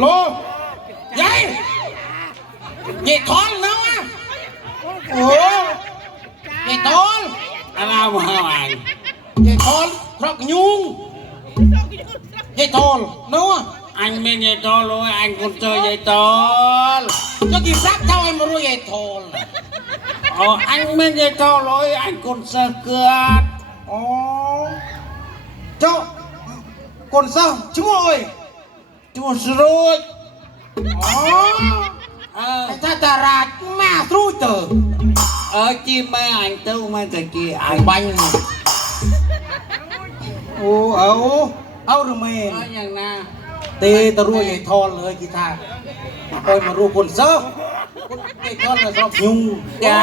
โลยายเยทอนแล้วอ่ะโอ้เยทอนอะไรวะไอ้เยทอนครอกยุงเยทอนนู้น à, anh mới dây to rồi anh còn chơi dây to cho kỳ sát sao em mới dây to ờ, anh mới dây to rồi anh còn sợ cướp. Ồ cho còn sao chúng ơi chua rồi ồ ờ Cái ta ta ra mà thui tử ở chi mấy anh tư mấy cái kia anh Anh banh Ô ấu Ấu rồi mày nói rằng na เตตะรั่วใหญ่ทอนเลยกีตาร์คอยมารู้คนเซิร์ฟคนใหญ่ทอนเลยชอบยุง cha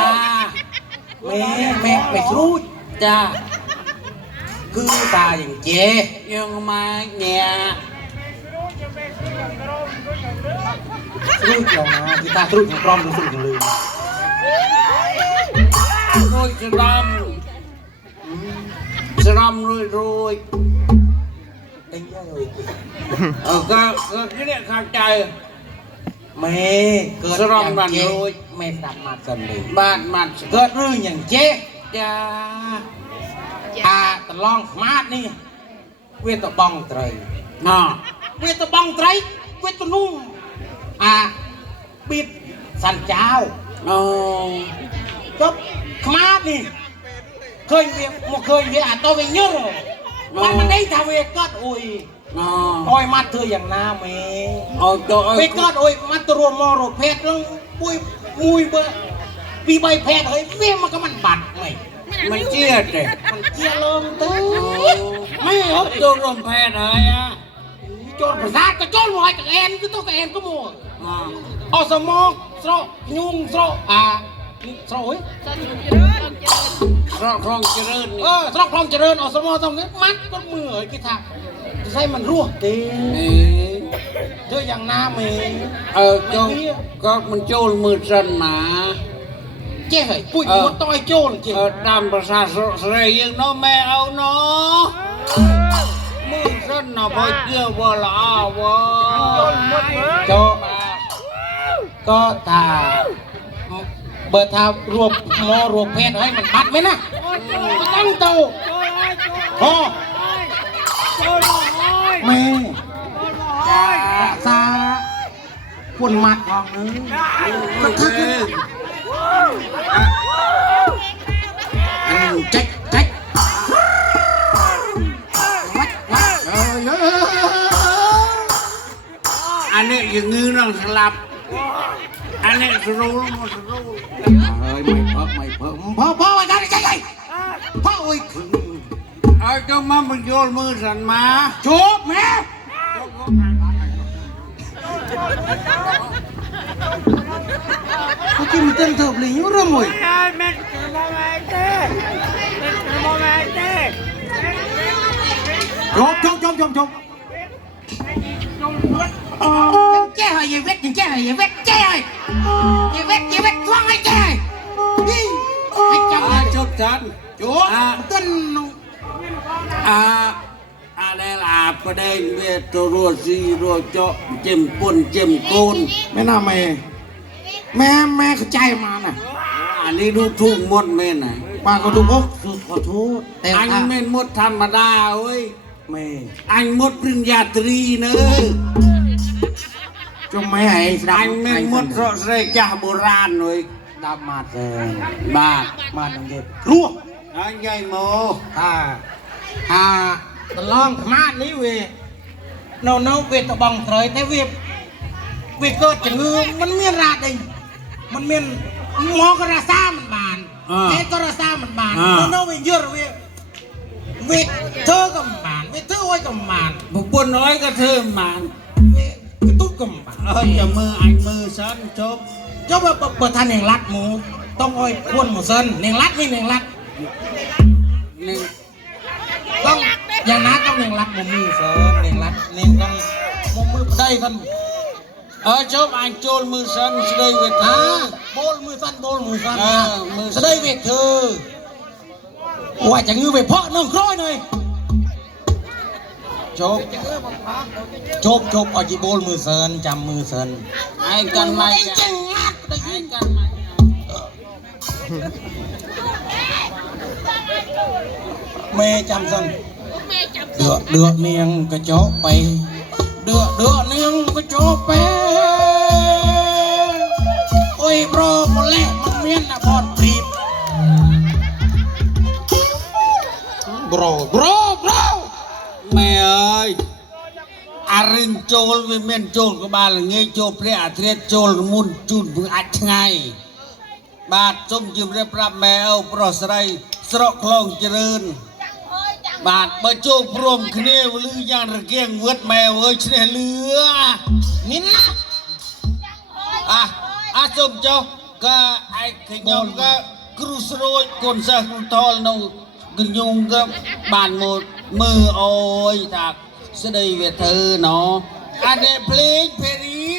แม่แม่ไม่รู้ cha คือตาอย่างเจ nhưng mà nhẹ รู้เกี่ยวนะกีตาร์รู้ของปลอมรู้สึกลืม rồi sẽ đâm sẽ đâm rồi rồi เอ็งเยอะเลย ờ cái cái cái này khác trời แม่เกิดสอรอมย่างบันเจรู้แม่ดับมาสันเลย ស្រួយយ៉ាងណាគេថាស្រួយក្នុងក្រមឬស្រួយក្នុងលើស្រួយច្រាំច្រាំរួយរួយអេយ៉ាយអើក៏ក៏នេះខាងចៅម៉ែកើតស្រំបានរួយម៉ែស្ដាប់ម៉ាត់សិនលេបាទម៉ាត់កើតឬយ៉ាងចេះចាអាតឡងខ្មាតនេះវាតបងត្រីណ៎ វាទៅបងត្រីវាទៅនោះអាបៀតសាន់ចៅអូចុះខ្មាបនេះឃើញវាមកឃើញវាអាតោវាញើបានមិនដឹងថាវាកត់អុយអុយម៉ាត់ធ្វើយ៉ាងណាមេអោទៅអុយវាកត់អុយម៉ាត់ទៅរួមមករភេទនឹងមួយមួយបើពីរបីភេទហើយវាមកក៏មិនបាត់មិនមិនជាទេមិនជាលងទៅមិនហូបទៅរំភេទហើយអា โจรประสาทก็โจรหมอยกับแอนก็ต้องกับแอนก็มัวอ่าเอาสมองโซยุงโซอ่าโซเฮ้ยเพราะครองเจริญเออสำคลองเจริญเอาสมองตรงนี้มัดก็มือเอ้ยกีตาร์จะใช้มันรั่วเต้นี่เธออย่างหน้าเมย์เออก็ก็มันโจรมือสันหมาเจ๊เฮ้ยปุ้ยมันต่อยโจรเจ๊เออตามประชาชนเสยยังเนาะแม่เอาเนาะมือสั นน่ะพอเกี่ยวบ่ละอ้าวะโจก็ตาเบอร์ทารวมมอรวมเพศให้มันบัดไหมนะตั้งโตพอแม่ซาคนมัดของนึงก็ทักเลยอันเจ๊กเจ๊ก อันนี้อย่างงี้นั่งสลับ อันนี้สรูลมาสรูลเฮ้ยไม่เพิ่มไม่เพิ่มพ่อพ่อมาได้ใจใจพ่อโอ้ยเอาเจ้ามามันโยนมือสันมาจบแม่เขากินเต็มเถิบเลยยุ่งเรื่องมวยจบจบจบจบจบยัง แก้เหรอยังเวทยังแก้เหรอยังเวทแก้เลยยังเวทยังเวทท่วงให้แก้นี่ให้จับอ่าจบจันจบต้นอ่าอะไรล่ะประเด็นเวทตัวรัวซีรัวเจาะเจ็มป่นเจ็มโกนแม่น่าแม่แม่แม่เข้าใจมาน่ะอันนี้ดูถูกหมดเม่นไหนป้าก็ถูกอกคือขอโทษแต่อันถ้าเม่นหมดธรรมดาเว้ยแม่อันหมดปริญญาตรีเนอะ จงไม่ให้ดัอับนเม่นหมดเพราะเสยจ่าโบราณเว้ยดับมาเถินบ้ามาดังเด็ดรั่วอันใหญ่โมถ้าถ้าตลองมาดนี้เวโนโนเวตบังเถยแต่เวเวเกิดจะงือมันเมียนราดเองมันเมียนหมอกระซ่ามันบานเอกระซ่ามันบานโนโนเวยเยอะเวเวเธอก็มันเวเธอไว้ก็มันบานบุกบนน้อยก็เทิมมาน กระตุกก็มันบานเออจะมืออันมือสั้นจบเจ้าว่าเปิดทานเนียงรัดหมูต้องอ้อยควนหมูเซินเนียงรัดนี่เนียงรัดหนึ่งต้องอย่างนั้นต้องเนียงรัดหมูมือเซินเนียงรัดเนียงต้องหมูมือได้กันเออจบอันโจลมือสั้นเสยเวทอ่าาโบลมือสั้นโบลมือสั้นเออมือสั้นจะได้เวทเธอว่าจะงือไปเพาะน้องคร้อยหน่อย จบจบจบเอาจีโบลมือเซินจำมือเซินไอ้กันไม่ไอ้จังงัดได้ยินกันมาแม่จำสันเดือเดือเนียงกระโจกไปเดือเดือเนียงกระโจกไปโอ้ยโปรโมเล่มันเมียนนะพอดปรีบโบรโบร រិញចូលវាមានចូលក្បាលល្ងាចចូលព្រះអាត្រិតចូលមុនជូនពឹងអាចថ្ងៃបាទសូមជម្រាបប្រាប់ម៉ែអូប្រុសស្រីស្រកខ្លងជ្រឿនបាទបើចូលព្រមគ្នាលឺយ៉ាងរកៀងវឹតម៉ែអើយឈ្នះលឺនេះណាអាអាសូមចុះក៏ឯកខ្ញុំក៏គ្រូស្រួចកូនសិស្សក្នុងថលនៅខ្ញុំក៏បានមកមើលអូយថា มเจ้าก็ไอ้ขยมก็ครู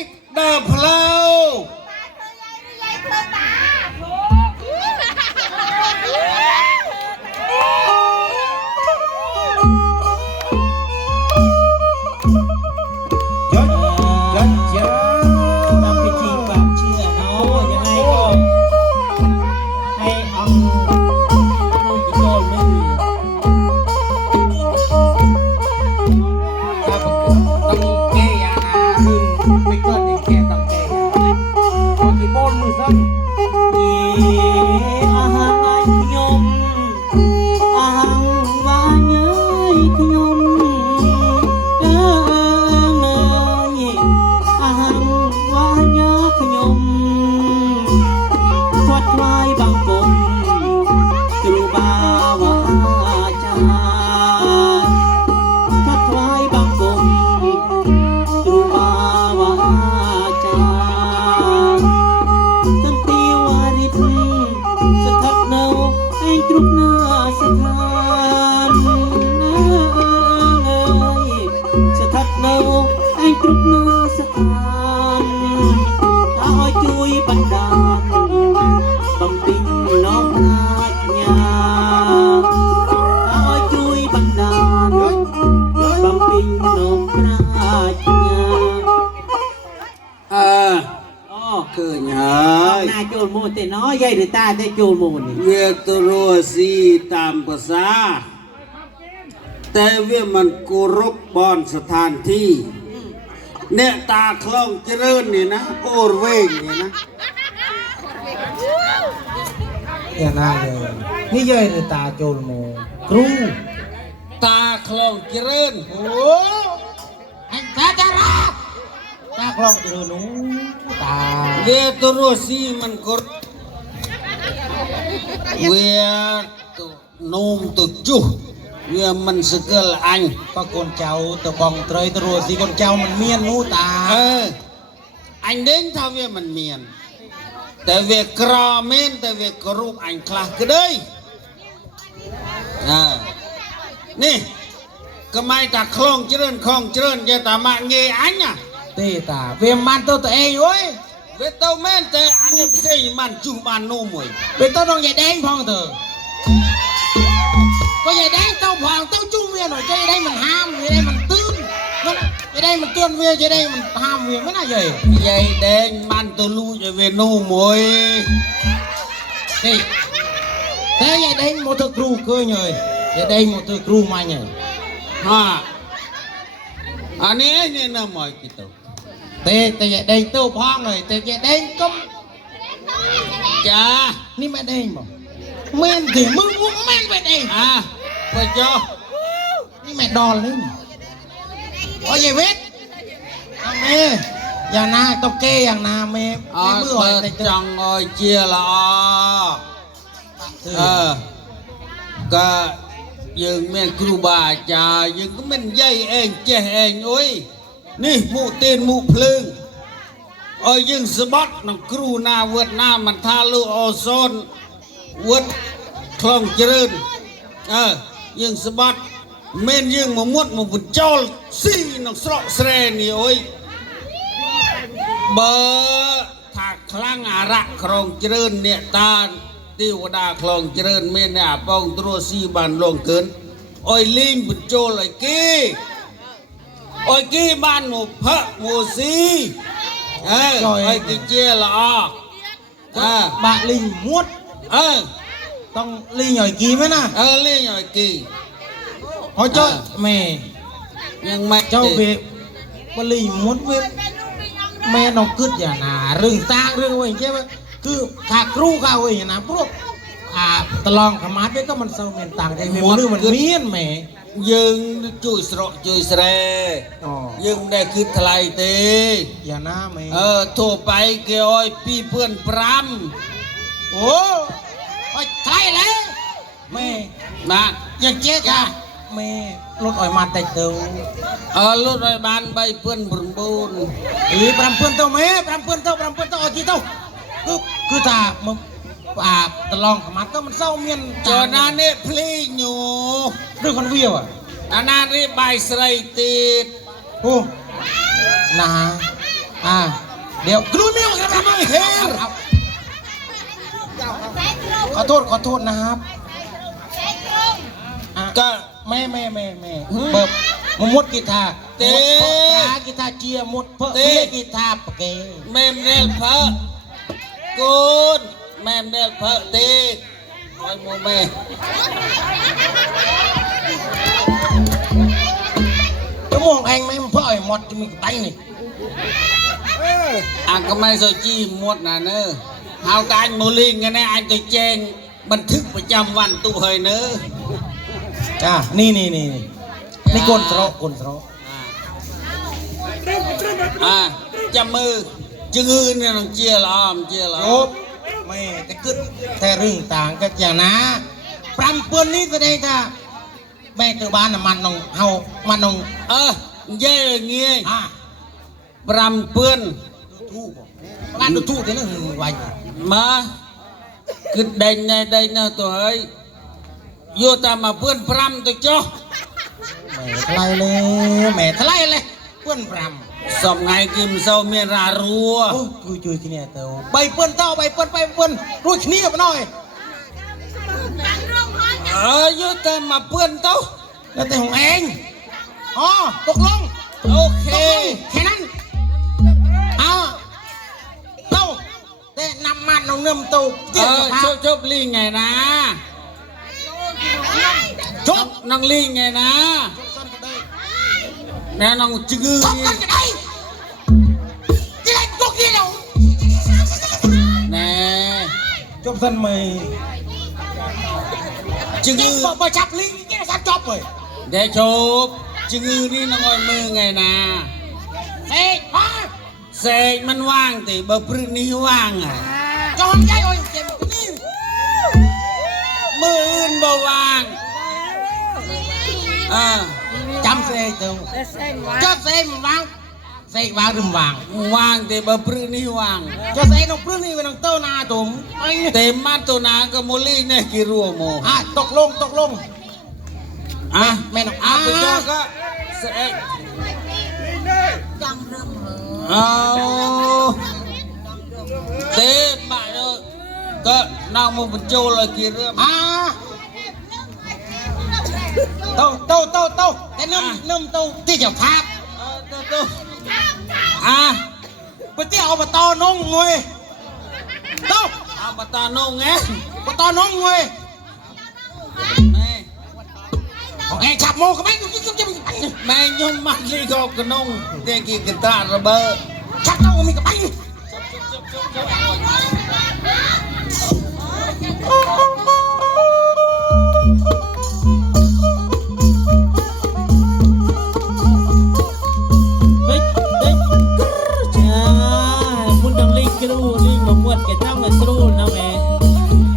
ต้อ แต่น้อยใหญ่หรือตาแต่โจรโมนี่เวทโรสีตามภาษา แต่เวียมันกรบบอนสถานที่ เนี่ยตาคล่องเจริญนี่นะโอรเวงนี่นะเนี่ยน่าเลยนี่เย้ยหรือตาโจรโมครูตาคล่องเจริญโอ้ไอ้ตาจาราตาคลองเจริญหนูตา เวทโรสีมันกรเวียตุนุ่มตุจุเวียมันสเก វាទៅនោមទៅជុះវាមិនសកលអញក៏កូនចៅទៅបងត្រីទៅរស់ស៊ីកូនចៅមិនមាននោះតាអើអញនឹងថាវាមិនមានតែវាក្រមែនតែវាគ្រប់អញខ្លះក្តីណានេះកម៉ៃតាខ្លងជ្រឿនខងជ្រឿនយកតាម៉ាក់ងាយអញទេតាវាមិនទៅតឯងអុយ ล่องเจริญอย่าตามาเงยอันน่ะเตตาเวียมมันตัวตัวเองเว้ยเวทเต้าแม่นแต่อันนี้เสียมันจุบานโน้มวยเป็นตัวน้องใหญ่แดงพองเถอะก็ใหญ่แดงเต้าพองเต้าจุ้งเวียหน่อยจะได้มันห้ามจะได้มันตื้นมัน จะได้มันเตือนเวียจะได้มันห้ามเวียไม่น่าใหญ่ใหญ่แดงมันตัวลูกจะเวโน้มวยนี่แต่ใหญ่แดง một thằng នេះមុទៀនមុភ្លើងឲ្យយើងស្បត់នឹងគ្រូណាវត្តណាមិនថាលោកអសូនវត្តខ្លងជ្រឿនអើយើងស្បត់មែនយើងមកមុតមកបញ្ចូលស៊ីនឹងស្រកស្រែនេះអុយបើថាខ្លាំងអរៈក្រងជ្រឿនអ្នកតាទេវតាខ្លងជ្រឿនមានអ្នកអពងទ្រួស៊ីបានលងកើនអុយលេងបញ្ចូលឲ្យគេ แม่อ่าไม่เบื่อเปิดอะไรจะจังเอ้ยเจียละอะเอเอออก็ยังแม่นครูบาอาจารย์ยังก็แม่นใหญ่เองเจ้เองโอ้ยนี่หมูเตีนหมูพลึงเอ้ยยังสะบัดนังครูหน้าเวดหน้ามันทาลูโอโซนเวดคลองเจริญเออยังสะบัดแม่นยังมามุดมาบุญจอลซี่นังสระเสรนี่โอ้ยเบอร์ถ้าคลั่งอาระครองเจริญเนี่ยตาเติวดาคลองเจริญเมนเนี่ยปองตรัวซีบานลงเกินอ้อยลิงบุญโจลอยกี้อ้อยกี้บ้านหมูพระหมูซีเอ้ยอ้อยกิเจละอะอ่าบะลิงมวดเออต้องลิงหน่อยกี่ไหมนะเออเลี้ยงหน่อยกี่ họ cho À. mẹ ยังไม่ cho ติด về bà lì muốn về mẹ nó cứ giả nà rừng ta rừng vậy chứ cứ thà cru cao vậy nà bro à tờ lòng cả mát với các mình sau miền tàng thì mình lưu mình miên mẹ យើងជួយស្រកជួយស្រែយើងមិនដែលគិតថ្លៃទេយ៉ាងណាមែនអឺទោះបែកគេអើយ2.5អូអត់ថ្លៃឡើយម៉ែបាទយើងជេកាម៉ែលុតឲ្យបានតិចទៅអឺលុតឲ្យបាន3.9អី5,000ទៅម៉ែ5,000ទៅ5,000ទៅអត់ជីទៅគឺថាមក แม่ปรำเพื่อนเต้าปรำเพื่อนเต้าเอาจีเต้าคือคือตามึงอ่าตะลองขมัดก็มันเศร้าเมียน ចុះណានេះភ្លីញូ เรื่องคนเวียวอ่ะ អាណានេះបាយស្រីទៀត โอ้นะอ่าเดี๋ยวกลูเมียวครับไม่เห็นขอโทษขอโทษนะครับอ่ะ ក៏ แม่แม่แม่แม่ หืม เบิบมมุดกีตาร์ เต้ มุดเพาะปลากีตาร์เจียมุดเพาะ เต้ เบี้ยกีตาร์ปะเก មេមដែលផើ แม่เด็ยเพอตีคอยมูแม่จมูกแหงแม่เพอไอ้หมดจะมีตั้ไนี่อะก็ไม่สจีหมดน่ะเนอเอากานมูลิงกันนะอันจะแจนบันทึกประจำวันตู้เฮยเนอะจ้านี่นี่นี่นี่กนสโรกนสโรอ่าจำมือจึงอือเนี่ยน้องเจียลอมเจียลอม ไม่แต่กึดแต่เรื่องต่างกันอย่างนะปรำเปื้อนนี้แสดงว่าแม่ตัวบ้านน่ะมันนองเฮามันนองเออเย่เงี้ยอ่าปรำเปื้อนทูกบ้านดูทูกแต่นั่นไวมาคือเด่นในเด่นในตัวเฮยโยตามมาเพื่อนปรำตัวจ้อแม่ทลายเลยแม่ทลายเลยเปื้อนปรำ สมไงกิมเศร้าเมียรารัวโอ้ยจุยจุยที่เนี่ยเต้าใบเปื้อนเต้าใบเปื้อนใบเปื้อนรู้ชนี้มาหน่อยเออโยตามมาเพื่อนเต้าแล้วแต่ของเองอ๋อตก จบสั้นไหมจื้ยิ่งอบอกไปจับลิงยิ่งสัตว์จบเลยเดชบจื้อนี่น้องอ้อยมือไงนะเฮ้ยฮะเสกมันว่างติบ่พรึกนี้ว่างอะจอมใหญ่โอ้ยเจ็บนี่มืออื่นบ่ว่างอ่าจำเสยเต้า cho xe mình vang xe vào rừng vàng ว่างติบ่พรึกนี้ว่าง cho xe nó cứ đi về đằng tơ na tụm เต็มมาตัวนาก็โมลี่เนี่ยกี่รัวโม à tộc lông tộc lông อะแม่น้องอะอ่าไปเจอก็เสกเอาเต็มมาเนอะก็นางมึงเป็นโจรเลยกี่เรื่อง à tâu tâu tâu tâu cái nâm nâm tâu tí chào tháp เอ อตัวตัวอะ bữa tí ở bà to nông người tâu เอามาตาโนงไง bà to nông người แม่ còn nghe chạp mô cái bánh cái cái cái แม่ยมมันลีกอกระนงเด็กกี่กระตาระเบิด chạp đâu mình cái bánh จบจบจบจบ